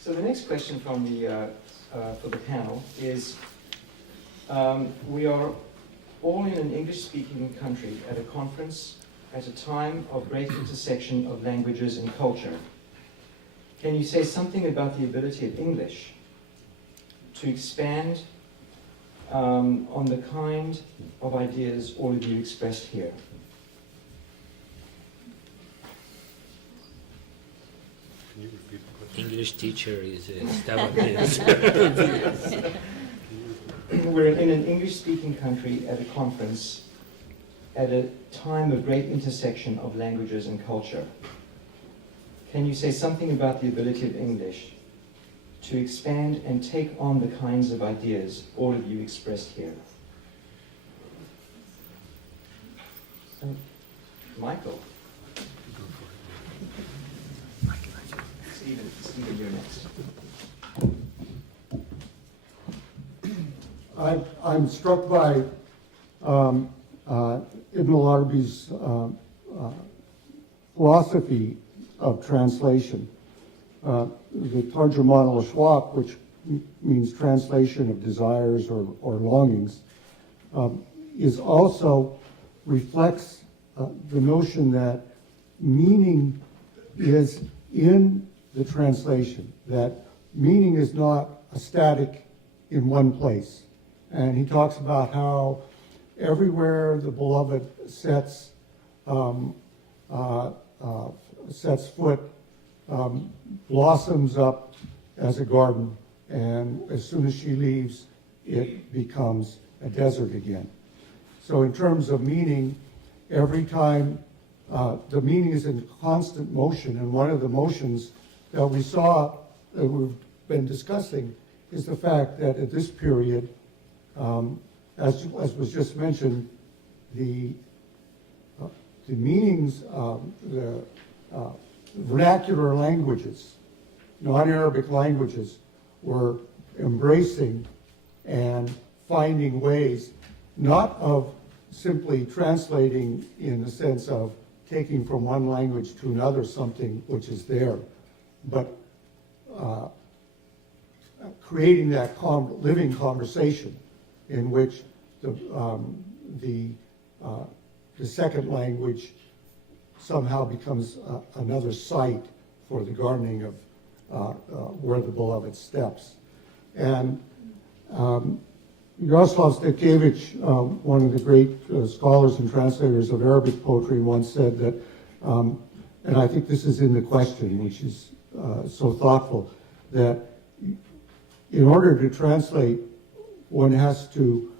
So the next question from for the panel is, we are all in an English-speaking country at a conference at a time of great intersection of languages and culture. Can you say something about the ability of English to expand on the kind of ideas all of you expressed here? Can you repeat the question? English teacher is stubborn. We're in an English-speaking country at a conference at a time of great intersection of languages and culture. Can you say something about the ability of English to expand and take on the kinds of ideas all of you expressed here? Michael. Stephen, you're next. I'm struck by Ibn Arabi's philosophy of translation. The Tarjuman al-Ashwaq, which means translation of desires or longings, is also reflects the notion that meaning is in the translation, that meaning is not a static in one place. And he talks about how everywhere the beloved sets foot, blossoms up as a garden, and as soon as she leaves, it becomes a desert again. So in terms of meaning, every time the meaning is in constant motion, and one of the motions that we saw, that we've been discussing, is the fact that at this period, as was just mentioned, the meanings of the vernacular languages, non-Arabic languages, were embracing and finding ways, not of simply translating in the sense of taking from one language to another something which is there, but creating that living conversation in which the second language somehow becomes another site for the gardening of where the beloved steps. And Jaroslav Stekevich, one of the great scholars and translators of Arabic poetry, once said that, and I think this is in the question, which is so thoughtful, that in order to translate, one has to,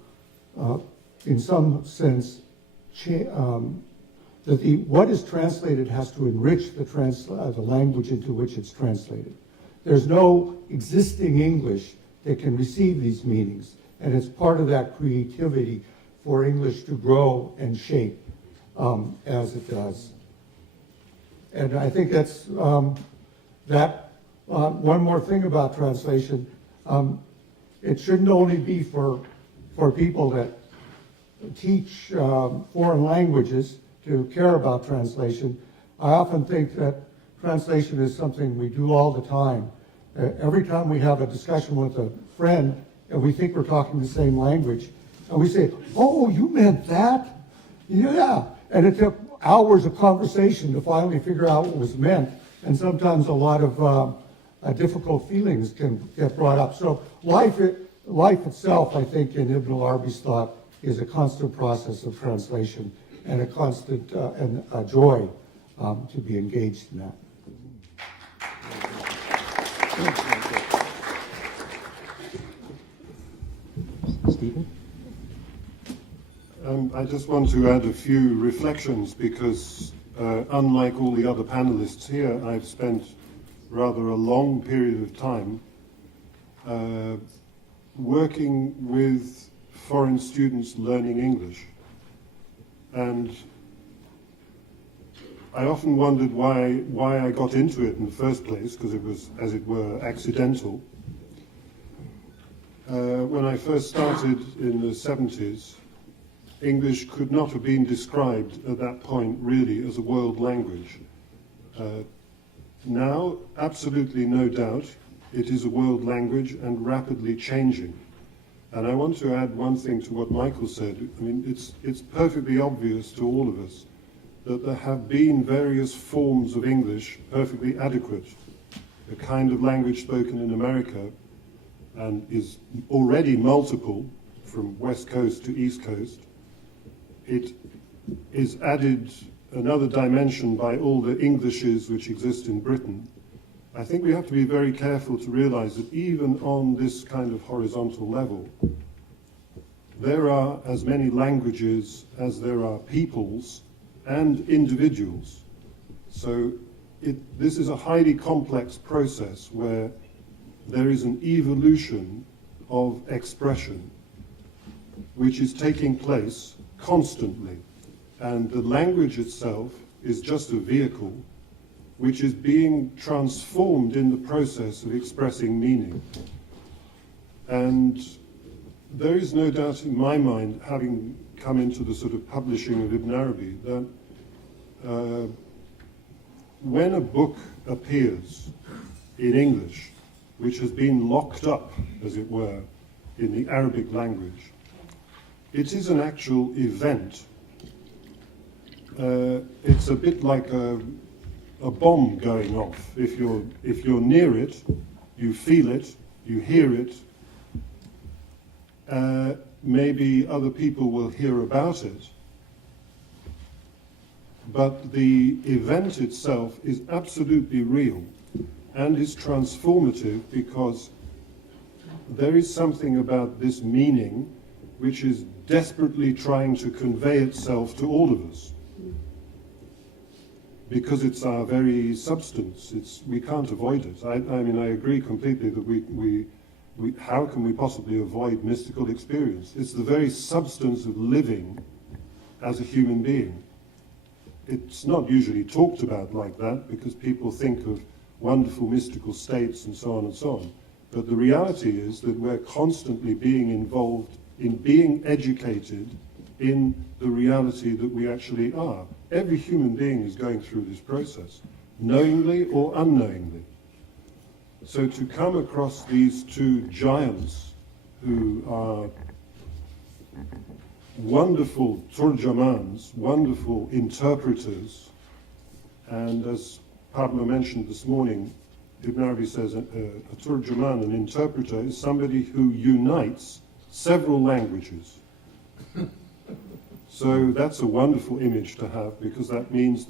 in some sense, what is translated has to enrich the language into which it's translated. There's no existing English that can receive these meanings, and it's part of that creativity for English to grow and shape as it does. And I think that's one more thing about translation. It shouldn't only be for people that teach foreign languages to care about translation. I often think that translation is something we do all the time. Every time we have a discussion with a friend and we think we're talking the same language, and we say, "Oh, you meant that?" Yeah. And it took hours of conversation to finally figure out what was meant, and sometimes a lot of difficult feelings can get brought up. So life itself, I think, in Ibn Arabi's thought, is a constant process of translation and a constant and a joy to be engaged in that. Stephen? I just want to add a few reflections because unlike all the other panelists here, I've spent rather a long period of time working with foreign students learning English. And I often wondered why I got into it in the first place, because it was, as it were, accidental. When I first started in the 70s, English could not have been described at that point really as a world language. Now, absolutely no doubt, it is a world language and rapidly changing. And I want to add one thing to what Michael said. I mean, it's perfectly obvious to all of us that there have been various forms of English perfectly adequate. The kind of language spoken in America and is already multiple from West Coast to East Coast. It is added another dimension by all the Englishes which exist in Britain. I think we have to be very careful to realize that even on this kind of horizontal level, there are as many languages as there are peoples and individuals. So this is a highly complex process where there is an evolution of expression which is taking place constantly. And the language itself is just a vehicle which is being transformed in the process of expressing meaning. And there is no doubt in my mind, having come into the sort of publishing of Ibn Arabi, that when a book appears in English, which has been locked up, as it were, in the Arabic language, it is an actual event. It's a bit like a bomb going off. If you're near it, you feel it, you hear it. Maybe other people will hear about it. But the event itself is absolutely real and is transformative because there is something about this meaning which is desperately trying to convey itself to all of us. Because it's our very substance, we can't avoid it. I mean, I agree completely that how can we possibly avoid mystical experience? It's the very substance of living as a human being. It's not usually talked about like that because people think of wonderful mystical states and so on and so on. But the reality is that we're constantly being involved in being educated in the reality that we actually are. Every human being is going through this process, knowingly or unknowingly. So to come across these two giants who are wonderful turjamans, wonderful interpreters, and as Pablo mentioned this morning, Ibn Arabi says a turjaman, an interpreter, is somebody who unites several languages. So that's a wonderful image to have because that means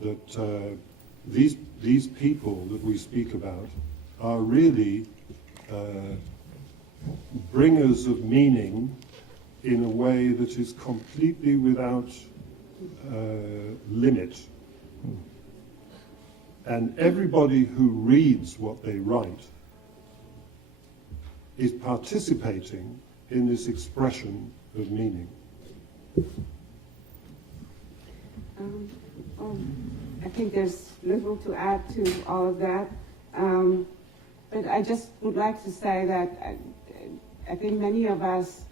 that these people that we speak about are really bringers of meaning in a way that is completely without limit. And everybody who reads what they write is participating in this expression of meaning. I think there's little to add to all of that. But I just would like to say that I think many of us,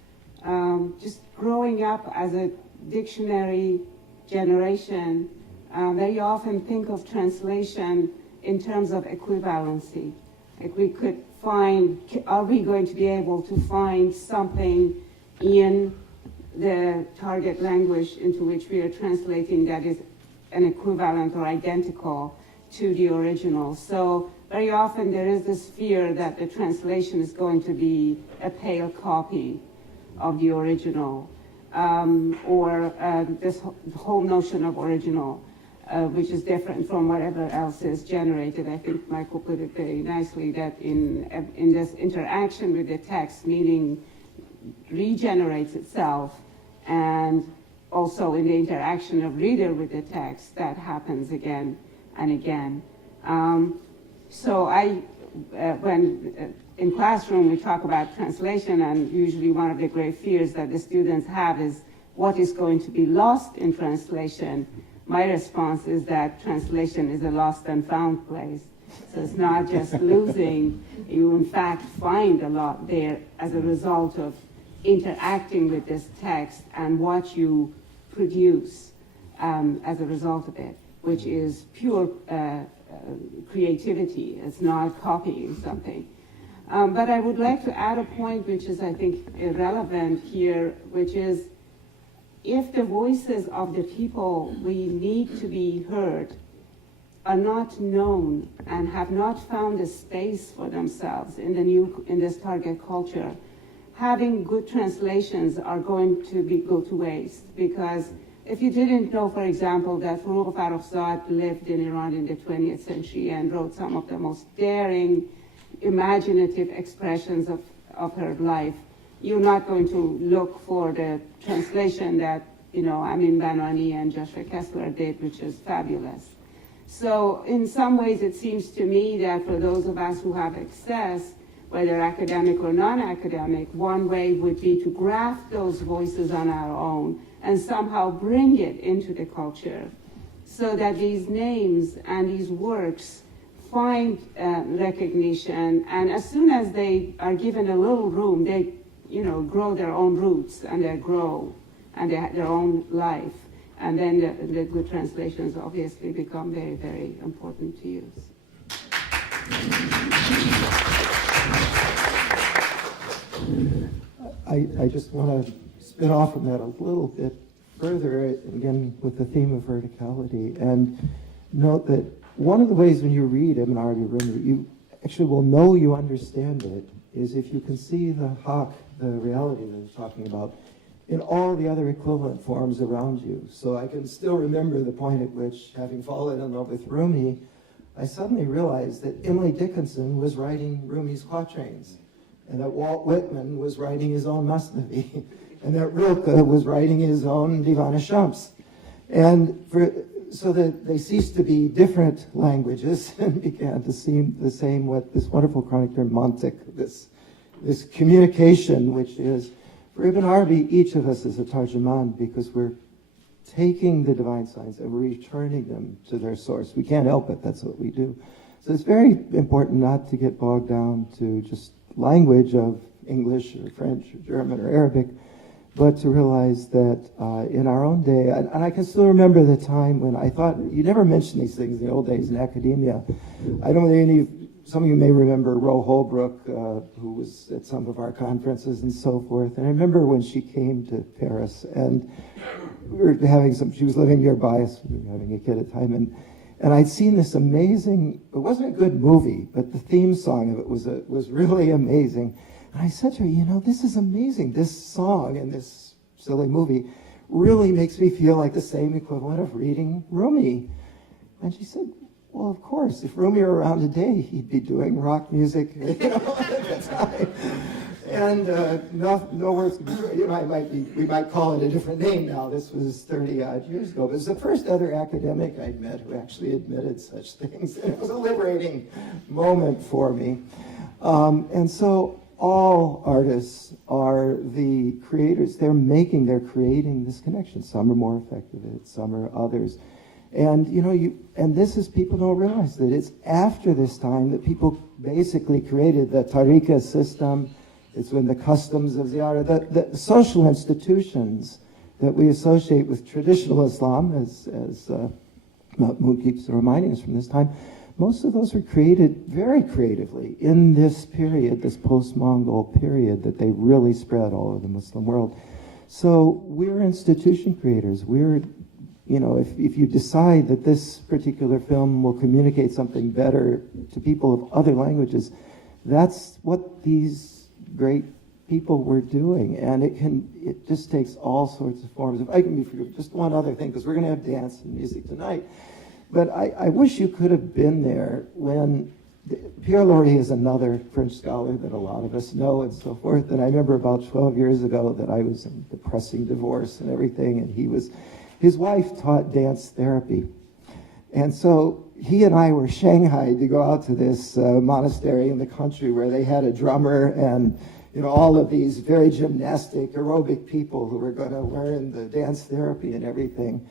just growing up as a dictionary generation, very often think of translation in terms of equivalency. Like we could find, are we going to be able to find something in the target language into which we are translating that is an equivalent or identical to the original. So very often there is this fear that the translation is going to be a pale copy of the original, or this whole notion of original, which is different from whatever else is generated. I think Michael put it very nicely that in this interaction with the text, meaning regenerates itself, and also in the interaction of reader with the text, that happens again and again. So when in classroom we talk about translation, and usually one of the great fears that the students have is what is going to be lost in translation. My response is that translation is a lost and found place. So it's not just losing, you in fact find a lot there as a result of interacting with this text and what you produce as a result of it, which is pure creativity. It's not copying something. But I would like to add a point which is, I think, irrelevant here, which is if the voices of the people we need to be heard are not known and have not found a space for themselves in this target culture, having good translations are going to go to waste. Because if you didn't know, for example, that Forough Farrokhzad lived in Iran in the 20th century and wrote some of the most daring, imaginative expressions of her life, you're not going to look for the translation that, Amin Banani and Joshua Kessler did, which is fabulous. So in some ways, it seems to me that for those of us who have access, whether academic or non-academic, one way would be to graft those voices on our own and somehow bring it into the culture so that these names and these works find recognition, and as soon as they are given a little room, they grow their own roots and they grow and they have their own life. And then the good translations obviously become very, very important to use. I just want to spin off from that a little bit further, again, with the theme of verticality, and note that one of the ways when you read Ibn Arabi Rumi, you actually will know you understand it, is if you can see the haq, the reality that it's talking about, in all the other equivalent forms around you. So I can still remember the point at which, having fallen in love with Rumi, I suddenly realized that Emily Dickinson was writing Rumi's quatrains, and that Walt Whitman was writing his own Masnavi, and that Rilke was writing his own Divan Shams. And so that they ceased to be different languages and began to seem the same, what this wonderful chronic term, mantik, this communication, which is, for Ibn Arabi, each of us is a tarjuman, because we're taking the divine signs and we're returning them to their source. We can't help it, that's what we do. So it's very important not to get bogged down to just language of English or French or German or Arabic, but to realize that in our own day, and I can still remember the time when I thought, you never mentioned these things in the old days in academia. I don't know some of you may remember Ro Holbrook, who was at some of our conferences and so forth. And I remember when she came to Paris, and we were she was living nearby us, we were having a kid at the time, and I'd seen this amazing, it wasn't a good movie, but the theme song of it was really amazing. And I said to her, this is amazing. This song and this silly movie really makes me feel like the same equivalent of reading Rumi. And she said, well, of course, if Rumi were around today, he'd be doing rock music, at the time. And no words can be, we might call it a different name now. This was 30-odd years ago. But it was the first other academic I'd met who actually admitted such things. And it was a liberating moment for me. And so all artists are the creators. They're creating this connection. Some are more effective at it, some are others. And and this is, people don't realize that it's after this time that people basically created the tariqa system. It's when the customs of ziyarah, the social institutions that we associate with traditional Islam, as Mahmoud keeps reminding us from this time, most of those were created very creatively in this period, this post-Mongol period that they really spread all over the Muslim world. So we're institution creators. We're, if you decide that this particular film will communicate something better to people of other languages, that's what these great people were doing. And it just takes all sorts of forms. If I can be just one other thing, because we're going to have dance and music tonight. But I wish you could have been there when Pierre Lorry is another French scholar that a lot of us know and so forth. And I remember about 12 years ago that I was in depressing divorce and everything, and his wife taught dance therapy. And so he and I were shanghaied to go out to this monastery in the country where they had a drummer and all of these very gymnastic, aerobic people who were going to learn the dance therapy and everything.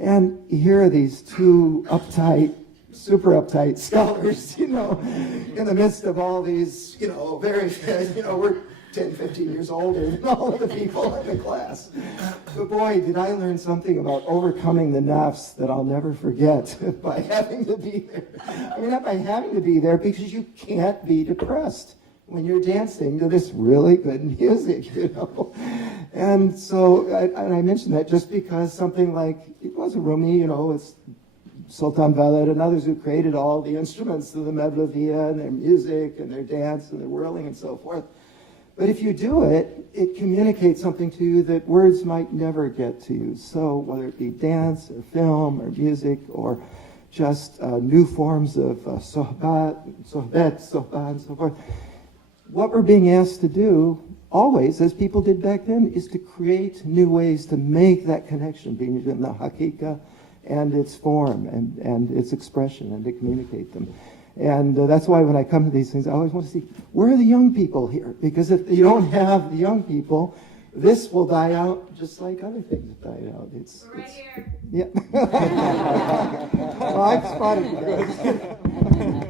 And here are these two super uptight scholars, in the midst of all these, very, 10, 15 years older than all of the people in the class. But boy, did I learn something about overcoming the nafs that I'll never forget by having to be there. I mean, not by having to be there, because you can't be depressed when you're dancing to this really good music, you know. And so, I mentioned that just because something like, it wasn't Rumi, you know, it's Sultan Veled and others who created all the instruments of the Mevleviya and their music and their dance and their whirling and so forth. But if you do it, it communicates something to you that words might never get to you. So whether it be dance or film or music or just new forms of sohbet, sohbah, and so forth, what we're being asked to do always, as people did back then, is to create new ways to make that connection between the hakika and its form and its expression, and to communicate them. And that's why when I come to these things, I always want to see, where are the young people here? Because if you don't have the young people, this will die out just like other things died out. We're right here. Yeah. Well, I've spotted you guys.